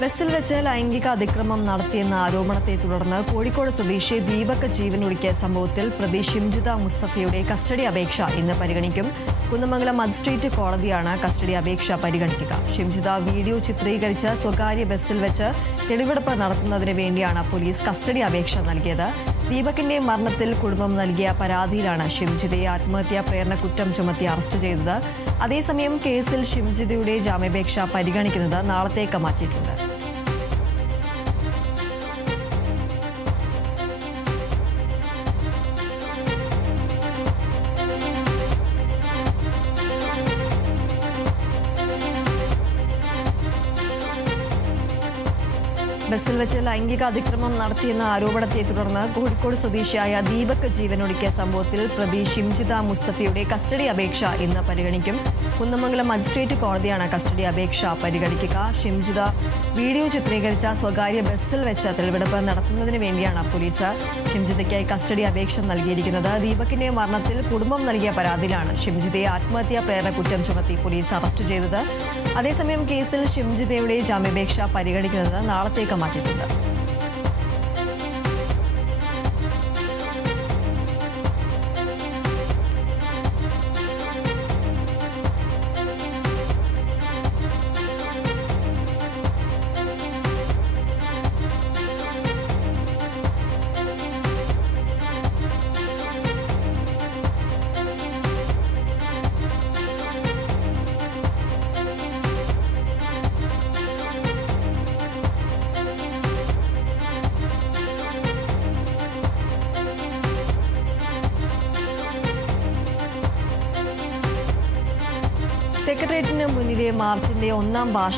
ബസ്സിൽ വെച്ച് ലൈംഗിക അതിക്രമം നടത്തിയെന്ന ആരോപണത്തെ തുടർന്ന് കോഴിക്കോട് സ്വദേശി ദീപക് ജീവനൊടുക്കിയ സംഭവത്തിൽ പ്രതി ഷിംജിത മുസ്തഫയുടെ കസ്റ്റഡി അപേക്ഷ ഇന്ന് പരിഗണിക്കും. കുന്നമംഗലം മജിസ്ട്രേറ്റ് കോടതിയാണ് കസ്റ്റഡി അപേക്ഷ പരിഗണിക്കുക. ഷിംജിത വീഡിയോ ചിത്രീകരിച്ച് സ്വകാര്യ ബസ്സിൽ വെച്ച് തെളിവെടുപ്പ് നടത്തുന്നതിന് വേണ്ടിയാണ് പോലീസ് കസ്റ്റഡി അപേക്ഷ നൽകിയത്. ദീപകിന്റെ മരണത്തിൽ കുടുംബം നൽകിയ പരാതിയിലാണ് ഷിംജിതയെ ആത്മഹത്യാ പ്രേരണ കുറ്റം ചുമത്തി അറസ്റ്റ് ചെയ്തത്. അതേസമയം കേസിൽ ഷിംജിതയുടെ ജാമ്യാപേക്ഷ പരിഗണിക്കുന്നത് നാളത്തേക്ക് മാറ്റിയിട്ടുണ്ട്. ബസ്സിൽ വെച്ച് ലൈംഗിക അതിക്രമം നടത്തിയെന്ന ആരോപണത്തെ തുടർന്ന് കോഴിക്കോട് സ്വദേശിയായ ദീപക് ജീവനൊടുക്കിയ സംഭവത്തിൽ പ്രതി ഷിംജിത മുസ്തഫയുടെ കസ്റ്റഡി അപേക്ഷ ഇന്ന് പരിഗണിക്കും. കുന്നമംഗലം മജിസ്ട്രേറ്റ് കോടതിയാണ് കസ്റ്റഡി അപേക്ഷ പരിഗണിക്കുക. ഷിംജിത വീഡിയോ ചിത്രീകരിച്ച സ്വകാര്യ ബസ്സിൽ വെച്ച് തെളിവെടുപ്പ് നടത്തുന്നതിന് വേണ്ടിയാണ് പോലീസ് ഷിംജിതയ്ക്കായി കസ്റ്റഡി അപേക്ഷ നൽകിയിരിക്കുന്നത്. ദീപകിന്റെ മരണത്തിൽ കുടുംബം നൽകിയ പരാതിയിലാണ് ഷിംജിതയെ ആത്മഹത്യാ പ്രേരണ കുറ്റം ചുമത്തി പോലീസ് അറസ്റ്റ് ചെയ്തത്. അതേസമയം കേസിൽ ഷിംജിതയുടെ ജാമ്യാപേക്ഷ പരിഗണിക്കുന്നത് നാളത്തേക്ക് മാറ്റിയിട്ടുണ്ട് സെക്രട്ടേറിയറ്റിന് മുന്നിലെ മാർച്ചിന്റെ ഒന്നാം വാർഷിക